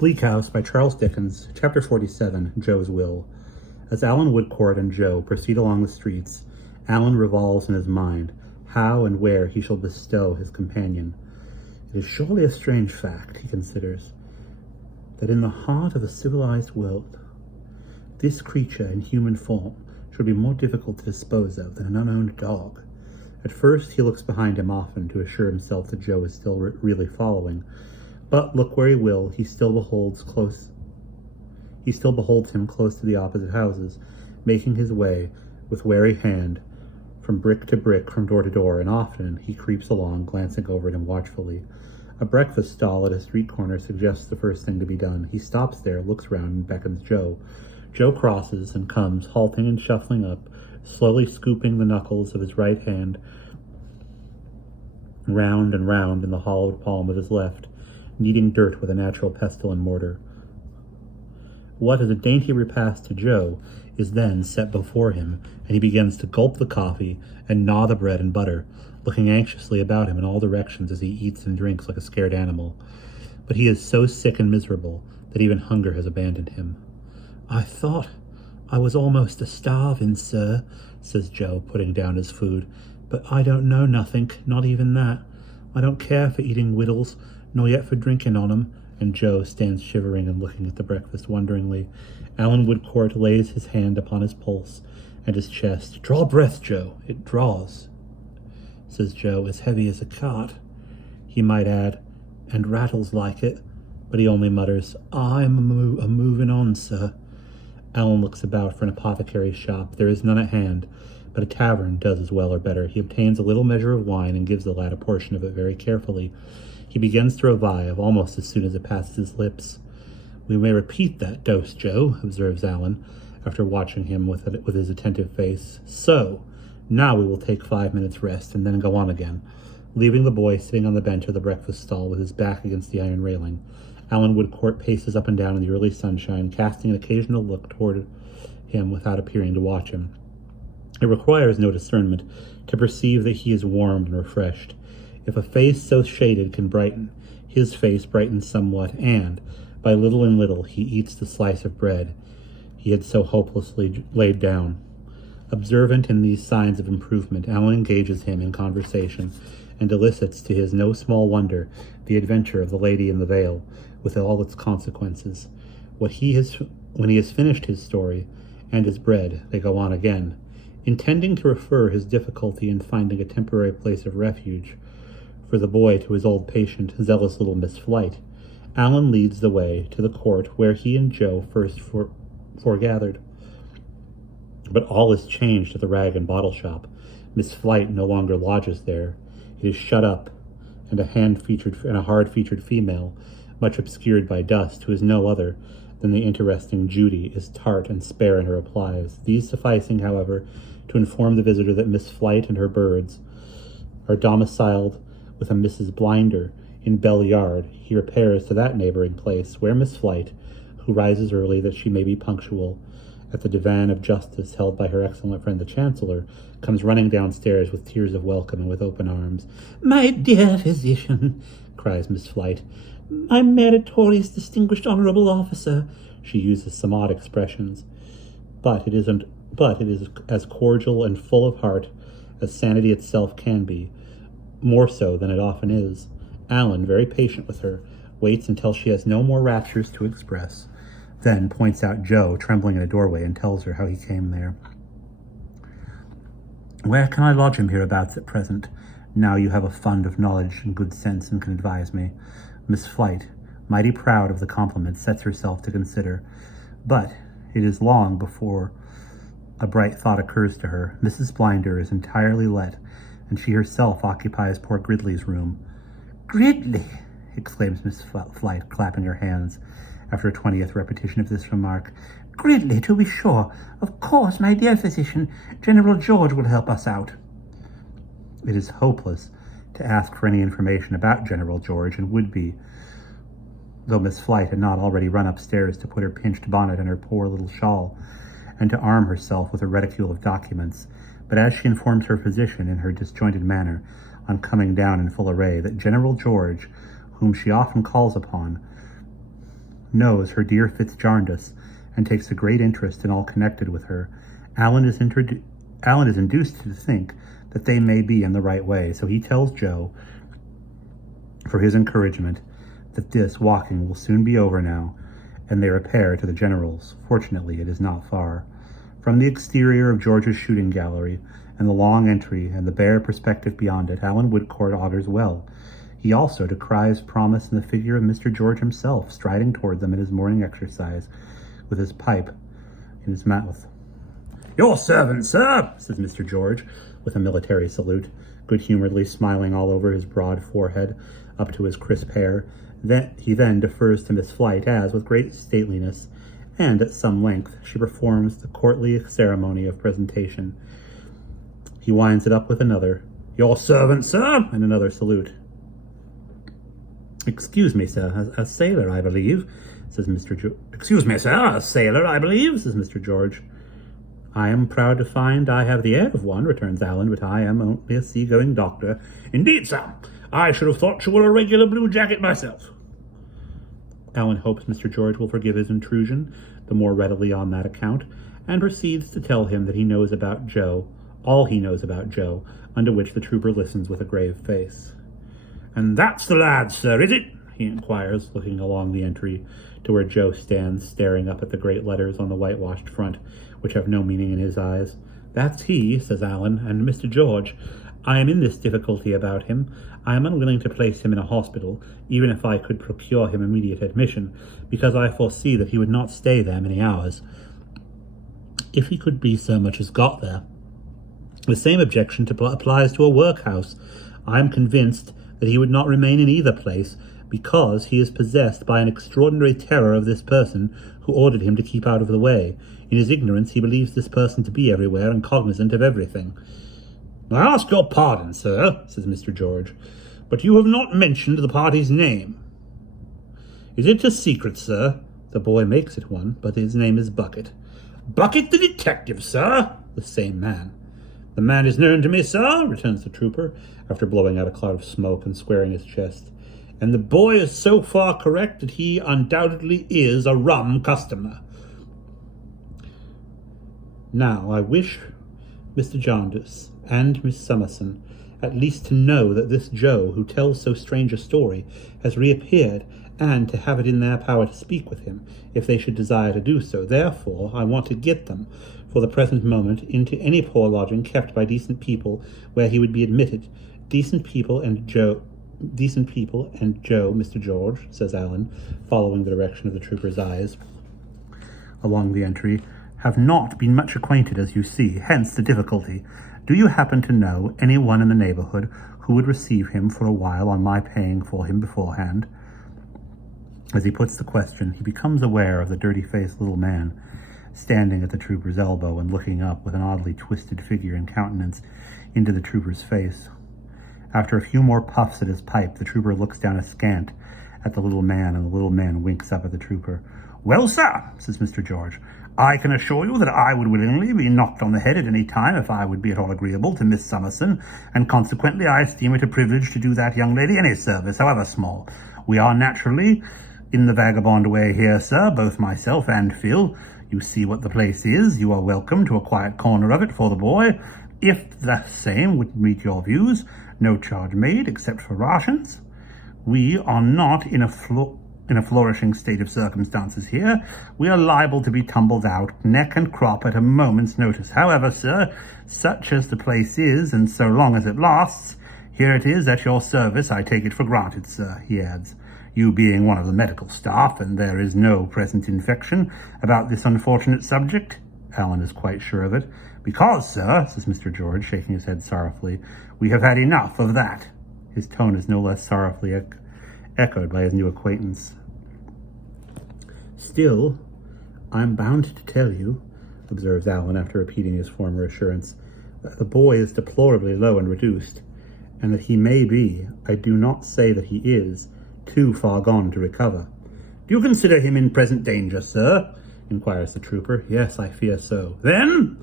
Bleak House by Charles Dickens, Chapter 47, Joe's Will. As Alan Woodcourt and Joe proceed along the streets, Alan revolves in his mind how and where he shall bestow his companion. It is surely a strange fact, he considers, that in the heart of a civilized world, this creature in human form should be more difficult to dispose of than an unowned dog. At first he looks behind him often to assure himself that Joe is still really following, but look where he will, he still beholds him close to the opposite houses, making his way with wary hand from brick to brick, from door to door, and often he creeps along, glancing over at him watchfully. A breakfast stall at a street corner suggests the first thing to be done. He stops there, looks round, and beckons Joe. Joe crosses and comes, halting and shuffling up, slowly scooping the knuckles of his right hand round and round in the hollowed palm of his left, kneading dirt with a natural pestle and mortar. What is a dainty repast to Joe is then set before him, and he begins to gulp the coffee and gnaw the bread and butter, looking anxiously about him in all directions as he eats and drinks like a scared animal. But he is so sick and miserable that even hunger has abandoned him. "I thought I was almost a-starving, sir," says Joe, putting down his food. "But I don't know nothink, not even that. I don't care for eating wittles, nor yet for drinking on 'em." And Joe stands shivering and looking at the breakfast wonderingly. Alan Woodcourt lays his hand upon his pulse and his chest. "Draw breath, Joe. It draws," says Joe, "as heavy as a cart." He might add, "and rattles like it," but he only mutters, "I'm a-moving on, sir." Alan looks about for an apothecary's shop. There is none at hand, but a tavern does as well or better. He obtains a little measure of wine and gives the lad a portion of it very carefully. He begins to revive almost as soon as it passes his lips. "We may repeat that dose, Joe," observes Alan, after watching him with his attentive face. "So, now we will take 5 minutes rest and then go on again." Leaving the boy sitting on the bench of the breakfast stall with his back against the iron railing, Alan Woodcourt paces up and down in the early sunshine, casting an occasional look toward him without appearing to watch him. It requires no discernment to perceive that he is warmed and refreshed. If a face so shaded can brighten, his face brightens somewhat, and, by little and little, he eats the slice of bread he had so hopelessly laid down. Observant in these signs of improvement, Alan engages him in conversation, and elicits to his no small wonder the adventure of the lady in the veil, with all its consequences. When he has finished his story and his bread, they go on again. Intending to refer his difficulty in finding a temporary place of refuge for the boy to his old patient, zealous little Miss Flight, Alan leads the way to the court where he and Joe first foregathered. But all is changed at the rag and bottle shop. Miss Flight no longer lodges there. It is shut up, and a hard-featured female, much obscured by dust, who is no other than the interesting Judy, is tart and spare in her replies, these sufficing, however, to inform the visitor that Miss Flight and her birds are domiciled with a Mrs. Blinder in Bell Yard. He repairs to that neighboring place, where Miss Flight, who rises early that she may be punctual at the divan of justice held by her excellent friend the Chancellor, comes running downstairs with tears of welcome and with open arms. "My dear physician," cries Miss Flight, "my meritorious, distinguished, honorable officer." She uses some odd expressions, but it is as cordial and full of heart as sanity itself can be, more so than it often is. Alan, very patient with her, waits until she has no more raptures to express, then points out Joe trembling in a doorway and tells her how he came there. "Where can I lodge him hereabouts at present? Now you have a fund of knowledge and good sense and can advise me." Miss Flight, mighty proud of the compliment, sets herself to consider, but it is long before a bright thought occurs to her. Mrs. Blinder is entirely let, and she herself occupies poor Gridley's room. "Gridley!" exclaims Miss Flight, clapping her hands after a 20th repetition of this remark. "Gridley, to be sure. Of course, my dear physician, General George will help us out." It is hopeless to ask for any information about General George, and would be, though Miss Flight had not already run upstairs to put her pinched bonnet and her poor little shawl, and to arm herself with a reticule of documents. But as she informs her physician in her disjointed manner, on coming down in full array, that General George, whom she often calls upon, knows her dear Fitzjarndyce and takes a great interest in all connected with her. Alan is induced to think that they may be in the right way, so he tells Joe, for his encouragement, that this walking will soon be over now, and they repair to the General's. Fortunately, it is not far. From the exterior of George's shooting gallery, and the long entry, and the bare perspective beyond it, Alan Woodcourt augurs well. He also descries promise in the figure of Mr. George himself, striding toward them in his morning exercise, with his pipe in his mouth. "Your servant, sir," says Mr. George, with a military salute, good-humoredly smiling all over his broad forehead up to his crisp hair. He then defers to Miss Flite as, with great stateliness, and at some length, she performs the courtly ceremony of presentation. He winds it up with another, "Your servant, sir," and another salute. "Excuse me, sir, a sailor, I believe," says Mr. George. "Excuse me, sir, a sailor, I believe," says Mr. George. "I am proud to find I have the air of one," returns Alan, "but I am only a sea-going doctor." "Indeed, sir, I should have thought you were a regular blue jacket myself." Alan hopes Mr. George will forgive his intrusion the more readily on that account, and proceeds to tell him that he knows about Joe, all he knows about Joe, under which the trooper listens with a grave face. "And that's the lad, sir, is it?" he inquires, looking along the entry to where Joe stands staring up at the great letters on the whitewashed front, which have no meaning in his eyes. "That's he," says Alan, "and Mr. George. I am in this difficulty about him. I am unwilling to place him in a hospital, even if I could procure him immediate admission, because I foresee that he would not stay there many hours, if he could be so much as got there. The same objection applies to a workhouse. I am convinced that he would not remain in either place, because he is possessed by an extraordinary terror of this person who ordered him to keep out of the way. In his ignorance, he believes this person to be everywhere and cognizant of everything." "I ask your pardon, sir," says Mr. George, "but you have not mentioned the party's name." "Is it a secret, sir?" "The boy makes it one, but his name is Bucket." "Bucket the detective, sir?" "The same man." "The man is known to me, sir," returns the trooper, after blowing out a cloud of smoke and squaring his chest. "And the boy is so far correct that he undoubtedly is a rum customer. Now, I wish Mr. Jarndyce and Miss Summerson at least to know that this Joe, who tells so strange a story, has reappeared, and to have it in their power to speak with him, if they should desire to do so. Therefore, I want to get them, for the present moment, into any poor lodging kept by decent people, where he would be admitted. Decent people and Joe, Mr. George," says Alan, following the direction of the trooper's eyes along the entry, "have not been much acquainted, as you see, hence the difficulty. Do you happen to know any one in the neighbourhood who would receive him for a while on my paying for him beforehand?" As he puts the question, he becomes aware of the dirty-faced little man standing at the trooper's elbow and looking up with an oddly twisted figure and countenance into the trooper's face. After a few more puffs at his pipe, the trooper looks down askant at the little man, and the little man winks up at the trooper. "Well, sir," says Mr. George, "I can assure you that I would willingly be knocked on the head at any time if I would be at all agreeable to Miss Summerson, and consequently I esteem it a privilege to do that young lady any service, however small. We are naturally in the vagabond way here, sir, both myself and Phil. You see what the place is. You are welcome to a quiet corner of it for the boy, if the same would meet your views. No charge made, except for rations. We are not in a flourishing state of circumstances here. We are liable to be tumbled out, neck and crop, at a moment's notice. However, sir, such as the place is, and so long as it lasts, here it is at your service. I take it for granted, sir," he adds, "you being one of the medical staff, and there is no present infection about this unfortunate subject." Alan is quite sure of it. "Because, sir," says Mr. George, shaking his head sorrowfully, "we have had enough of that." His tone is no less sorrowfully echoed by his new acquaintance. "Still, I'm bound to tell you," observes Alan after repeating his former assurance, "that the boy is deplorably low and reduced, and that he may be, I do not say that he is, too far gone to recover." "Do you consider him in present danger, sir?" inquires the trooper. "Yes, I fear so." "Then,"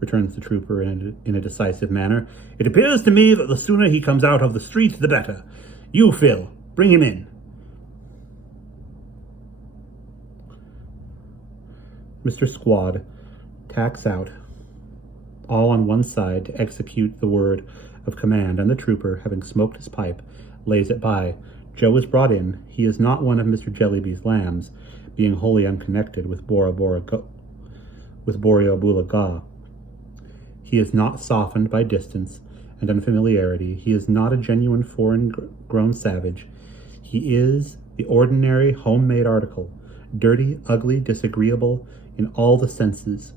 returns the trooper in a decisive manner, "it appears to me that the sooner he comes out of the street, the better. You, Phil, bring him in." Mr. Squad tacks out, all on one side, to execute the word of command, and the trooper, having smoked his pipe, lays it by. Joe is brought in. He is not one of Mr. Jellyby's lambs, being wholly unconnected with Borobula Ga. He is not softened by distance and unfamiliarity. He is not a genuine foreign-grown savage. He is the ordinary homemade article, dirty, ugly, disagreeable in all the senses,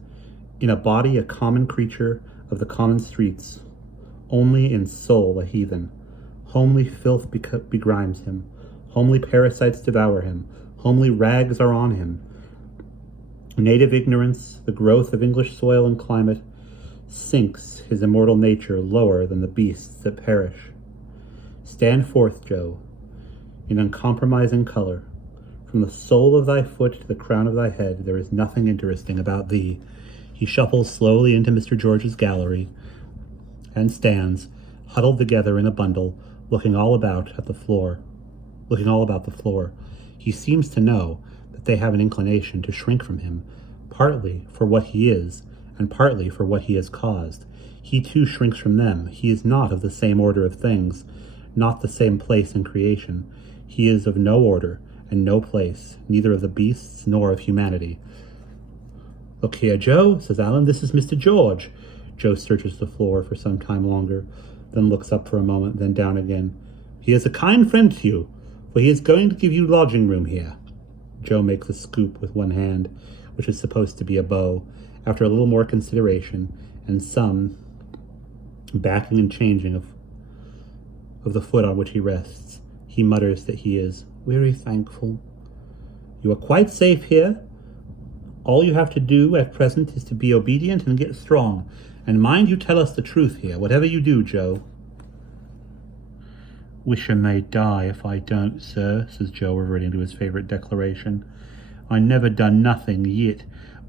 in a body a common creature of the common streets, only in soul a heathen. Homely filth begrimes him, homely parasites devour him, homely rags are on him. Native ignorance, the growth of English soil and climate, sinks his immortal nature lower than the beasts that perish. Stand forth, Joe, in uncompromising color. From the sole of thy foot to the crown of thy head, there is nothing interesting about thee. He shuffles slowly into Mr. George's gallery and stands, huddled together in a bundle, looking all about the floor. He seems to know that they have an inclination to shrink from him, partly for what he is, and partly for what he has caused. He too shrinks from them. He is not of the same order of things, not the same place in creation. He is of no order and no place, neither of the beasts nor of humanity. "Look here, Joe," says Alan, "this is Mr. George." Joe searches the floor for some time longer, then looks up for a moment, then down again. "He is a kind friend to you, for he is going to give you lodging room here." Joe makes a scoop with one hand, which is supposed to be a bow. After a little more consideration, and some backing and changing of the foot on which he rests, he mutters that he is very thankful. "You are quite safe here. All you have to do at present is to be obedient and get strong. And mind you tell us the truth here, whatever you do, Joe." "Wish I may die if I don't, sir," says Joe, reverting to his favourite declaration. "I never done nothing yet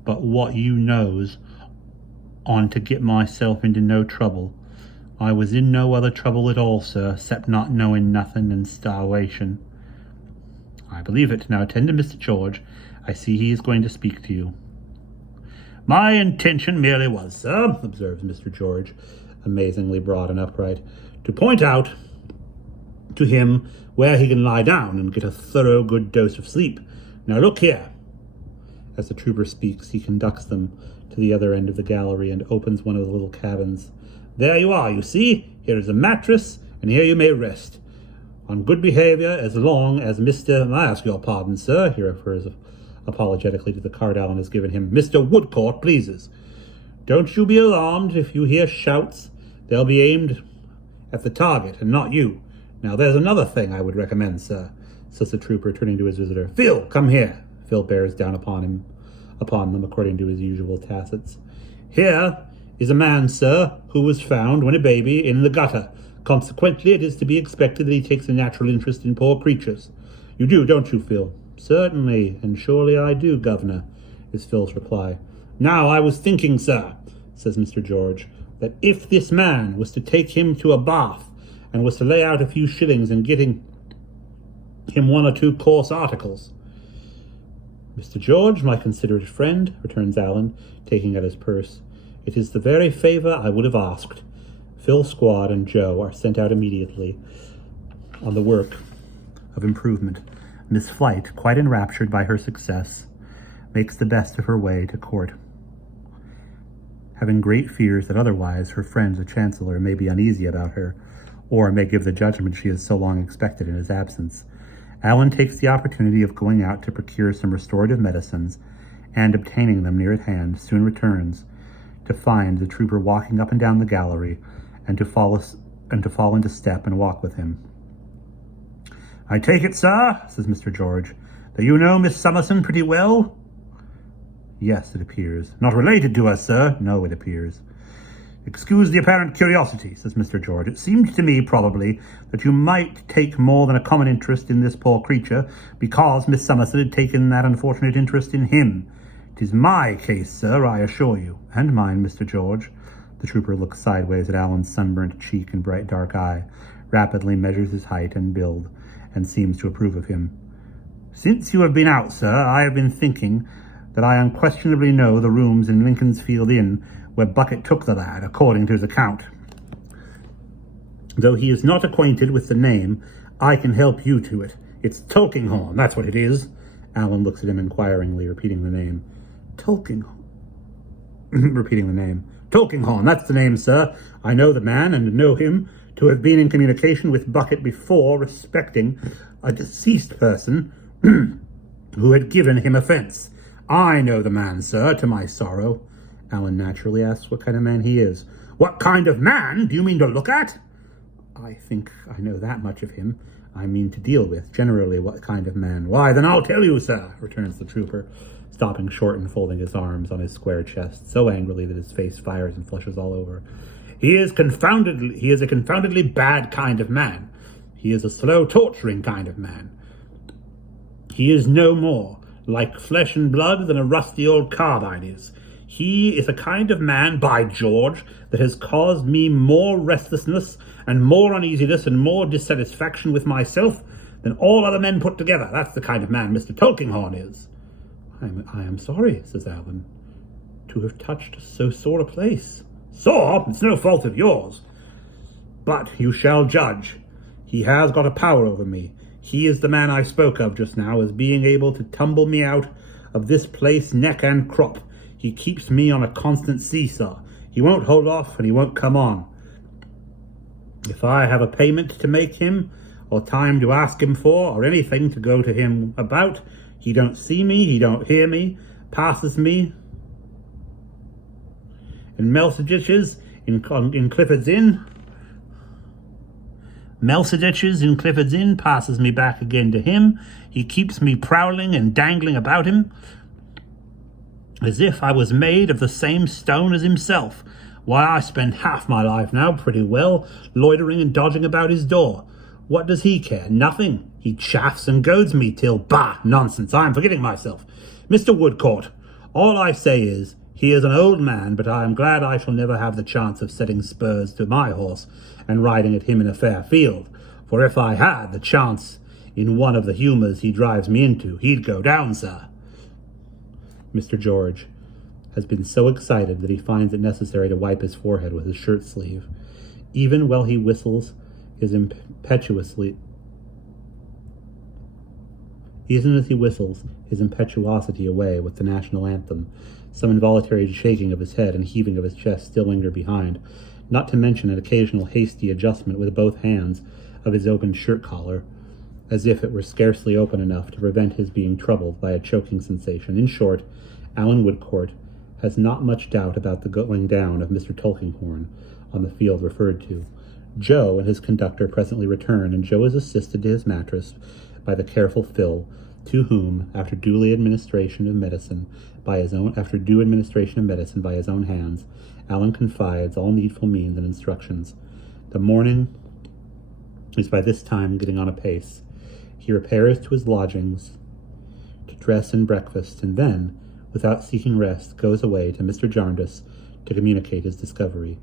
but what you knows on to get myself into no trouble. I was in no other trouble at all, sir, 'cept not knowing nothing and starvation." "I believe it. Now attend to Mr. George. I see he is going to speak to you." "My intention merely was, sir," observes Mr. George, amazingly broad and upright, "to point out to him where he can lie down and get a thorough good dose of sleep. Now look here." As the trooper speaks, he conducts them to the other end of the gallery and opens one of the little cabins. "There you are, you see. Here is a mattress, and here you may rest, on good behavior, as long as I ask your pardon, sir," he refers apologetically to the card Allen has given him, "Mr. Woodcourt pleases. Don't you be alarmed if you hear shouts. They'll be aimed at the target, and not you. Now there's another thing I would recommend, sir," says the trooper, turning to his visitor. "Phil, come here." Phil bears down upon them, according to his usual tacits. "Here is a man, sir, who was found, when a baby, in the gutter. Consequently, it is to be expected that he takes a natural interest in poor creatures. You do, don't you, Phil?" "Certainly, and surely I do, governor," is Phil's reply. "Now, I was thinking, sir," says Mr. George, "that if this man was to take him to a bath, and was to lay out a few shillings in getting him one or two coarse articles—" "Mr. George, my considerate friend," returns Allen, taking out his purse, "it is the very favour I would have asked." Phil, Squad, and Joe are sent out immediately on the work of improvement. Miss Flight, quite enraptured by her success, makes the best of her way to court, having great fears that otherwise her friend the Chancellor may be uneasy about her, or may give the judgment she has so long expected in his absence. Allen takes the opportunity of going out to procure some restorative medicines, and, obtaining them near at hand, soon returns to find the trooper walking up and down the gallery, and to fall into step and walk with him. "I take it, sir," says Mr. George, "that you know Miss Summerson pretty well?" "Yes, it appears." "Not related to her, sir?" "No, it appears." "Excuse the apparent curiosity," says Mr. George. "It seemed to me, probably, that you might take more than a common interest in this poor creature, because Miss Summerson had taken that unfortunate interest in him. It is my case, sir, I assure you." "And mine, Mr. George." The trooper looks sideways at Allen's sunburnt cheek and bright dark eye, rapidly measures his height and build, and seems to approve of him. "Since you have been out, sir, I have been thinking that I unquestionably know the rooms in Lincoln's Field Inn where Bucket took the lad, according to his account. Though he is not acquainted with the name, I can help you to it. It's Tulkinghorn, that's what it is. Alan looks at him inquiringly, repeating the name. Tulkinghorn. Repeating the name. Tulkinghorn, that's the name, sir. I know the man, and know him to have been in communication with Bucket before respecting a deceased person who had given him offence. I know the man, sir, to my sorrow. Alan naturally asks what kind of man he is. What kind of man do you mean to look at? I think I know that much of him. I mean to deal with, generally, what kind of man. Why, then I'll tell you, sir, returns the trooper, stopping short and folding his arms on his square chest, so angrily that his face fires and flushes all over. He is a confoundedly bad kind of man. He is a slow, torturing kind of man. He is no more like flesh and blood than a rusty old carbine is. He is a kind of man, by George, that has caused me more restlessness and more uneasiness and more dissatisfaction with myself than all other men put together. That's the kind of man Mr. Tulkinghorn is. I am sorry, says Alan, to have touched so sore a place. Sore? It's no fault of yours. But you shall judge. He has got a power over me. He is the man I spoke of just now as being able to tumble me out of this place neck and crop. He keeps me on a constant seesaw. He won't hold off and he won't come on. If I have a payment to make him, or time to ask him for, or anything to go to him about, he don't see me, he don't hear me, passes me in Melseditches in Clifford's Inn. Melseditches in Clifford's Inn, passes me back again to him. He keeps me prowling and dangling about him, as if I was made of the same stone as himself. Why, I spend half my life now pretty well loitering and dodging about his door. What does he care? Nothing. He chaffs and goads me till, bah, nonsense, I am forgetting myself. Mr. Woodcourt, all I say is, he is an old man, but I am glad I shall never have the chance of setting spurs to my horse and riding at him in a fair field. For if I had the chance in one of the humours he drives me into, he'd go down, sir. Mr. George has been so excited that he finds it necessary to wipe his forehead with his shirt sleeve. Even while he whistles his impetuosity away with the national anthem, some involuntary shaking of his head and heaving of his chest still linger behind, not to mention an occasional hasty adjustment with both hands of his open shirt collar, as if it were scarcely open enough to prevent his being troubled by a choking sensation. In short, Alan Woodcourt has not much doubt about the going down of Mr. Tulkinghorn on the field referred to. Joe and his conductor presently return, and Joe is assisted to his mattress by the careful Phil, to whom, after due administration of medicine by his own hands, Alan confides all needful means and instructions. The morning is by this time getting on apace. He repairs to his lodgings to dress and breakfast, and then, without seeking rest, goes away to Mr. Jarndyce to communicate his discovery.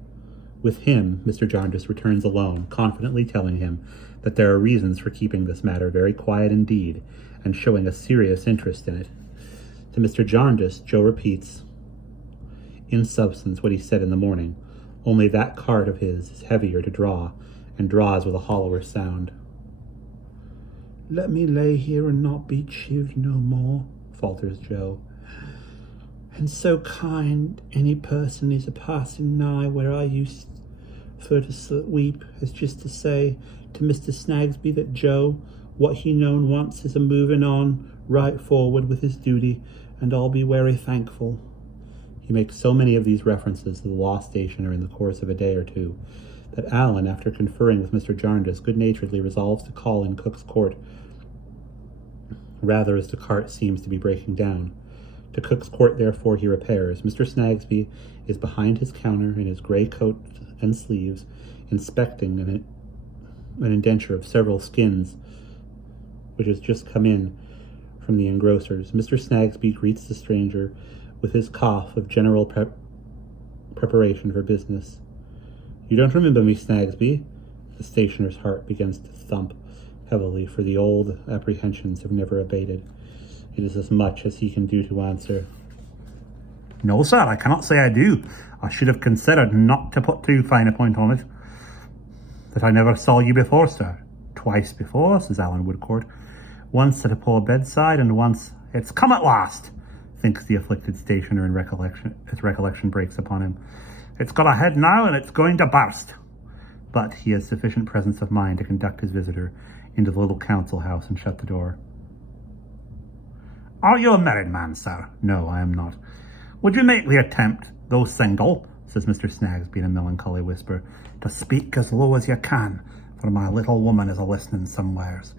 With him, Mr. Jarndyce returns alone, confidently telling him that there are reasons for keeping this matter very quiet indeed, and showing a serious interest in it. To Mr. Jarndyce, Joe repeats, in substance, what he said in the morning, only that cart of his is heavier to draw, and draws with a hollower sound. "Let me lay here and not be chived no more," falters Joe. "And so kind any person is a passing nigh where I used for to weep, as just to say to Mr. Snagsby that Joe, what he known once, is a moving on right forward with his duty, and I'll be very thankful." He makes so many of these references to the lost stationer in the course of a day or two, that Alan, after conferring with Mr. Jarndyce, good-naturedly resolves to call in Cook's Court, rather as the cart seems to be breaking down. To Cook's Court, therefore, he repairs. Mr. Snagsby is behind his counter in his grey coat and sleeves, inspecting an indenture of several skins, which has just come in from the engrosser's. Mr. Snagsby greets the stranger with his cough of general preparation for business. "You don't remember me, Snagsby?" The stationer's heart begins to thump heavily, for the old apprehensions have never abated. It is as much as he can do to answer, No, sir, I cannot say I do. I should have considered, not to put too fine a point on it, that I never saw you before, sir. Twice before, says Alan Woodcourt. Once at a poor bedside, and once... It's come at last, thinks the afflicted stationer in recollection, as recollection breaks upon him. It's got a head now, and it's going to burst. But he has sufficient presence of mind to conduct his visitor into the little council house and shut the door. Are you a married man, sir? No, I am not. Would you make the attempt, though single, says Mr. Snagsby in a melancholy whisper, to speak as low as you can, for my little woman is a-listening somewheres,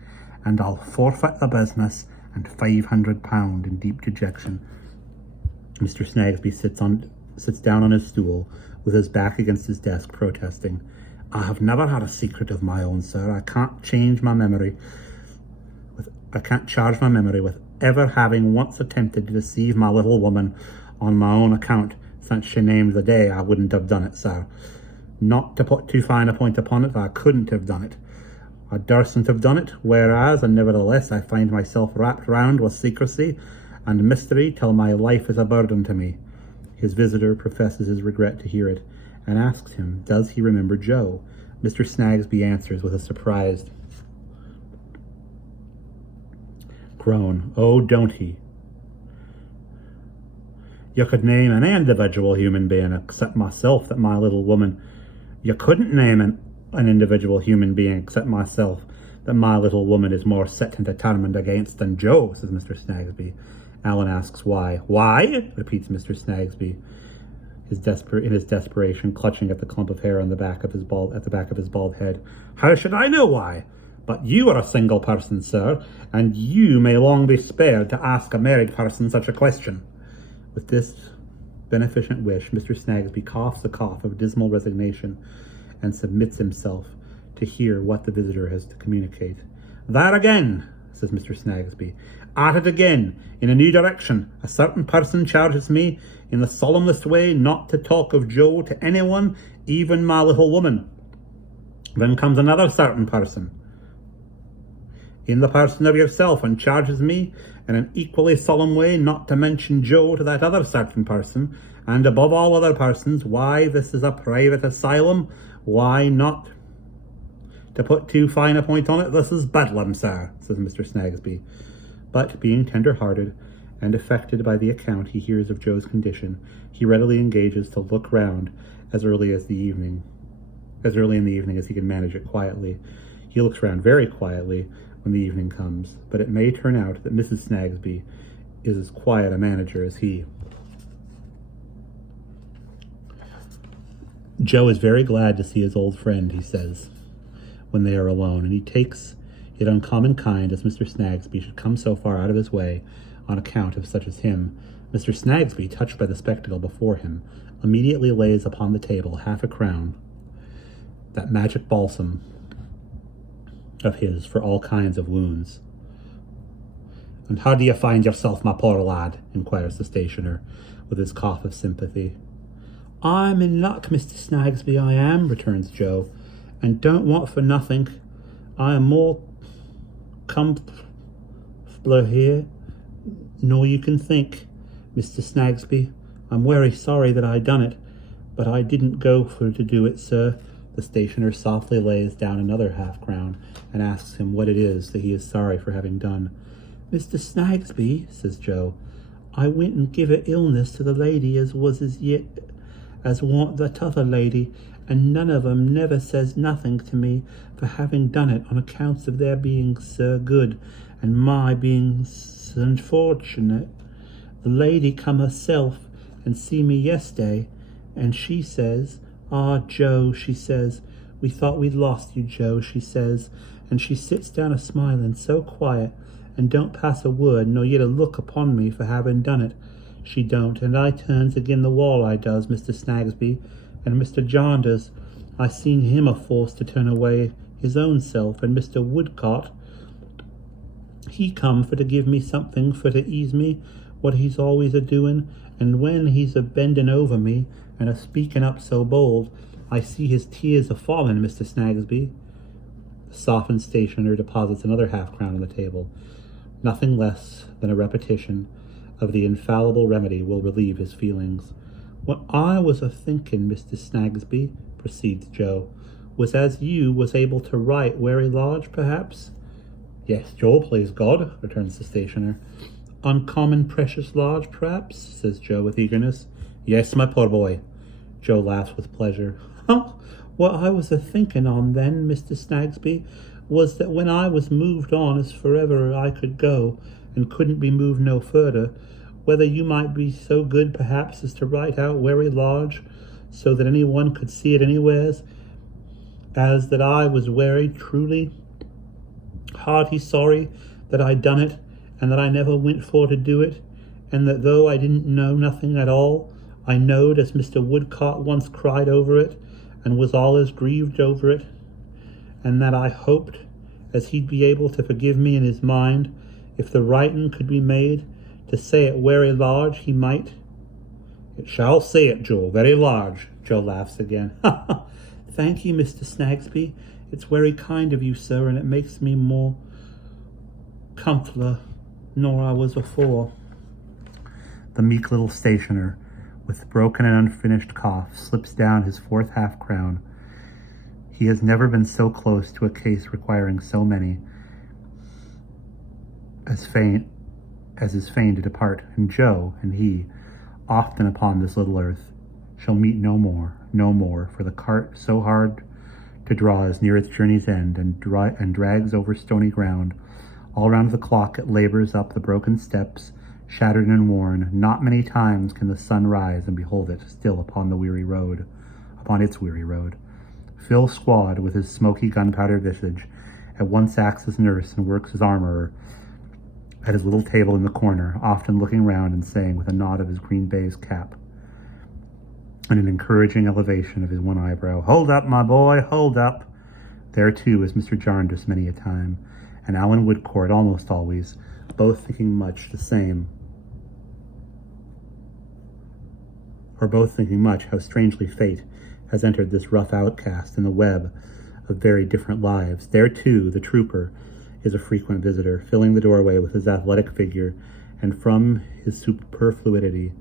and I'll forfeit the business and £500 in deep dejection. Mr. Snagsby sits down on his stool, with his back against his desk, protesting. I have never had a secret of my own, sir. I can't charge my memory with ever having once attempted to deceive my little woman on my own account since she named the day. I wouldn't have done it, sir. Not to put too fine a point upon it, I couldn't have done it. I durstn't have done it, whereas, and nevertheless, I find myself wrapped round with secrecy and mystery till my life is a burden to me. His visitor professes his regret to hear it, and asks him, does he remember Joe? Mr. Snagsby answers with a surprised groan. Oh, don't he? You could name an individual human being except myself that my little woman... You couldn't name an individual human being except myself that my little woman is more set and determined against than Joe, says Mr. Snagsby. Alan asks why. Why? Repeats Mr. Snagsby, in his desperation, clutching at the clump of hair on the back of his bald head. How should I know why? But you are a single person, sir, and you may long be spared to ask a married person such a question. With this beneficent wish, Mr. Snagsby coughs a cough of dismal resignation and submits himself to hear what the visitor has to communicate. There again, says Mr. Snagsby, at it again, in a new direction. A certain person charges me in the solemnest way not to talk of Joe to anyone, even my little woman. Then comes another certain person, in the person of yourself, and charges me in an equally solemn way not to mention Joe to that other certain person, and above all other persons. Why, this is a private asylum. Why not to put too fine a point on it? This is bedlam, sir, says Mr. Snagsby. But being tender-hearted and affected by the account he hears of Joe's condition, he readily engages to look round as early in the evening as he can manage it quietly. He looks round very quietly when the evening comes, but it may turn out that Mrs. Snagsby is as quiet a manager as he. Joe is very glad to see his old friend, he says, when they are alone, and he takes it uncommon kind as Mr. Snagsby should come so far out of his way on account of such as him. Mr. Snagsby, touched by the spectacle before him, immediately lays upon the table £50, that magic balsam of his for all kinds of wounds. And how do you find yourself, my poor lad? Inquires the stationer, with his cough of sympathy. I'm in luck, Mr. Snagsby, I am, returns Joe, and don't want for nothing. I am more comfortable here nor you can think, Mr. Snagsby. I'm very sorry that I done it, but I didn't go for to do it, sir. The stationer softly lays down another £50 and asks him what it is that he is sorry for having done. Mr. Snagsby, says Joe, I went and give a illness to the lady as was as want the t'other lady, and none of 'em never says nothing to me for having done it on accounts of their being so good and my being so unfortunate. The lady come herself and see me yesterday, and she says, Ah, Joe, she says, we thought we'd lost you, Joe, she says, and she sits down a-smiling so quiet, and don't pass a word nor yet a look upon me for having done it. She don't, and I turns agin the wall, I does, Mr. Snagsby, and Mr. Janders, I seen him a-forced to turn away his own self, and Mr. Woodcott, he come for to give me something for to ease me, what he's always a-doing, and when he's a-bending over me, and a-speaking up so bold, I see his tears a-falling, Mr. Snagsby. The softened stationer deposits another £50 on the table, nothing less than a repetition of the infallible remedy will relieve his feelings. "What I was a-thinking, Mr. Snagsby," proceeds Joe, "was as you was able to write wery large, perhaps?" "Yes, Joe, please God," returns the stationer. "Uncommon precious large, perhaps?" says Joe with eagerness. "Yes, my poor boy." Joe laughs with pleasure. "What I was a-thinking on then, Mr. Snagsby, was that when I was moved on as forever I could go, and couldn't be moved no further, whether you might be so good perhaps as to write out wery large, so that any one could see it anywheres, as that I was wery truly hearty sorry that I done it, and that I never went for to do it, and that though I didn't know nothing at all, I knowed as Mr. Woodcock once cried over it, and was all as grieved over it, and that I hoped as he'd be able to forgive me in his mind, if the writing could be made to say it wery large, he might." "It shall say it, Joe, very large." Joe laughs again. "Thank you, Mr. Snagsby. It's wery kind of you, sir, and it makes me more comfortable nor I was before." The meek little stationer, with broken and unfinished cough, slips down his fourth half-crown. He has never been so close to a case requiring so many as is fain to depart, and Joe and he, often upon this little earth, shall meet no more, for the cart so hard to draw is near its journey's end, and drags over stony ground. All round the clock it labors up the broken steps, shattered and worn. Not many times can the sun rise and behold it still upon its weary road. Phil Squad, with his smoky gunpowder visage, at once acts as nurse and works as armorer at his little table in the corner, often looking round and saying with a nod of his green baize cap and an encouraging elevation of his one eyebrow, "Hold up, my boy, hold up." There, too, is Mr. Jarndyce many a time, and Alan Woodcourt almost always, both thinking much how strangely fate has entered this rough outcast in the web of very different lives. There, too, the trooper is a frequent visitor, filling the doorway with his athletic figure, and from his superfluity,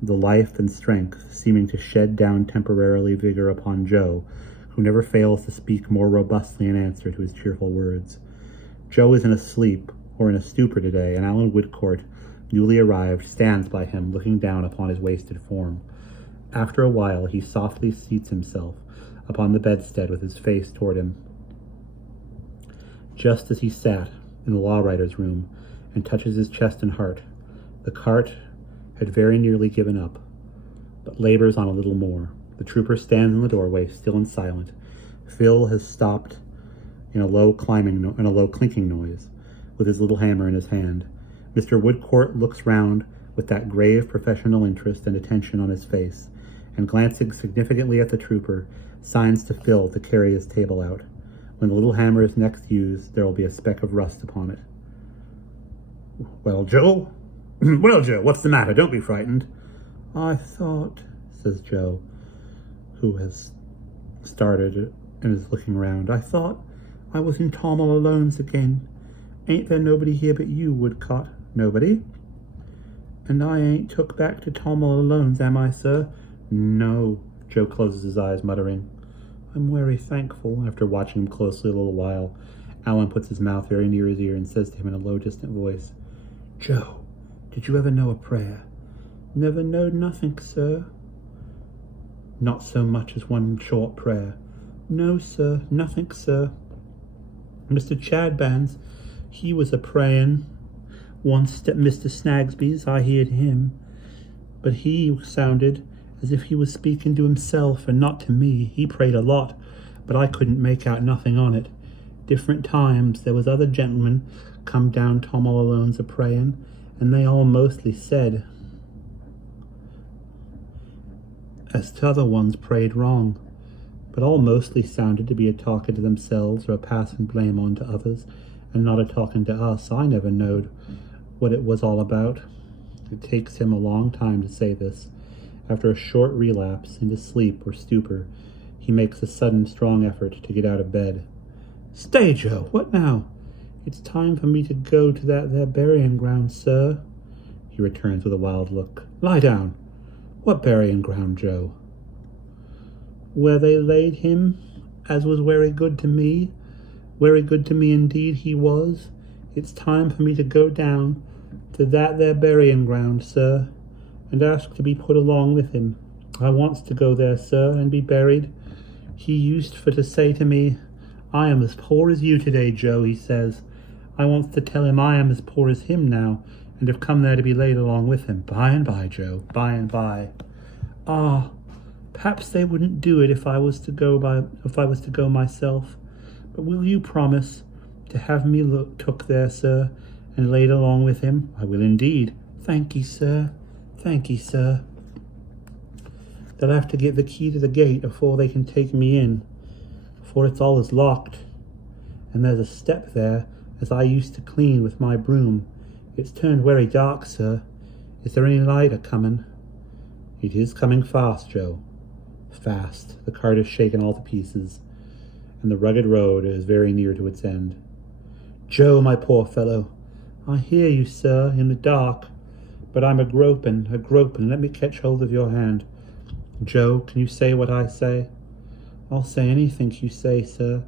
the life and strength seeming to shed down temporarily vigor upon Joe, who never fails to speak more robustly in answer to his cheerful words. Joe is in a sleep or in a stupor today, and Alan Woodcourt, newly arrived, stands by him, looking down upon his wasted form. After a while, he softly seats himself upon the bedstead with his face toward him, just as he sat in the law writer's room, and touches his chest and heart. The cart had very nearly given up, but labors on a little more. The trooper stands in the doorway, still and silent. Phil has stopped in a low clinking noise, with his little hammer in his hand. Mr. Woodcourt looks round with that grave professional interest and attention on his face, and glancing significantly at the trooper, signs to Phil to carry his table out. When the little hammer is next used, there will be a speck of rust upon it. "Well, Joe? Well, Joe, what's the matter? Don't be frightened." "I thought," says Joe, who has started and is looking round, "I thought I was in Tom all Alone's again. Ain't there nobody here but you, Woodcock?" "Nobody." "And I ain't took back to Tom all Alone's, am I, sir?" "No." Joe closes his eyes, muttering. "I'm very thankful." After watching him closely a little while, Alan puts his mouth very near his ear and says to him in a low, distant voice, "Joe, did you ever know a prayer?" "Never knowed nothing, sir." "Not so much as one short prayer?" "No, sir, nothing, sir. Mr. Chadbands, he was a prayin' once at Mr. Snagsby's. I heard him, but he sounded as if he was speaking to himself and not to me. He prayed a lot, but I couldn't make out nothing on it. Different times there was other gentlemen come down Tom all Alone's a-prayin', and they all mostly said as t'other ones prayed wrong, but all mostly sounded to be a-talking to themselves or a-passing blame on to others, and not a-talking to us. I never knowed what it was all about." It takes him a long time to say this. After a short relapse into sleep or stupor, he makes a sudden, strong effort to get out of bed. "Stay, Joe, what now?" "It's time for me to go to that there burying ground, sir." he returns with a wild look. Lie down. What burying ground, Joe? Where they laid him, as was very good to me. Very good to me indeed he was. It's time for me to go down to that there burying ground, sir, and ask to be put along with him. I wants to go there, sir, and be buried. He used for to say to me, I am as poor as you today, Joe, he says. I wants to tell him I am as poor as him now, and have come there to be laid along with him. By and by, Joe, by and by. Ah, perhaps they wouldn't do it if I was to go myself. But will you promise to have me took there, sir, and laid along with him? I will indeed. Thank ye, sir. Thank ye, sir. They'll have to get the key to the gate afore they can take me in, for it's all is locked. And there's a step there as I used to clean with my broom. It's turned very dark, sir. Is there any light a-comin'? It is coming fast, Joe. Fast. The cart is shaken all to pieces, and the rugged road is very near to its end. Joe, my poor fellow, I hear you, sir, in the dark, but I'm a-gropin'. Let me catch hold of your hand. Joe, can you say what I say? I'll say anything you say, sir,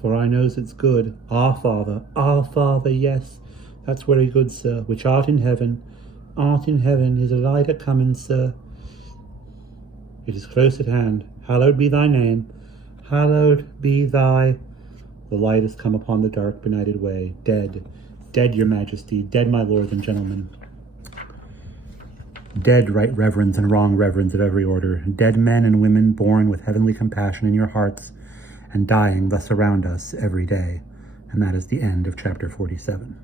for I knows it's good. Our Father, yes, that's very good, sir, which art in heaven, is a light a-comin', sir. It is close at hand. Hallowed be thy name. Hallowed be thy... The light has come upon the dark, benighted way. Dead, dead, your majesty, dead, my lords and gentlemen. Dead right reverends and wrong reverends of every order, dead men and women born with heavenly compassion in your hearts, and dying thus around us every day. And that is the end of chapter 47.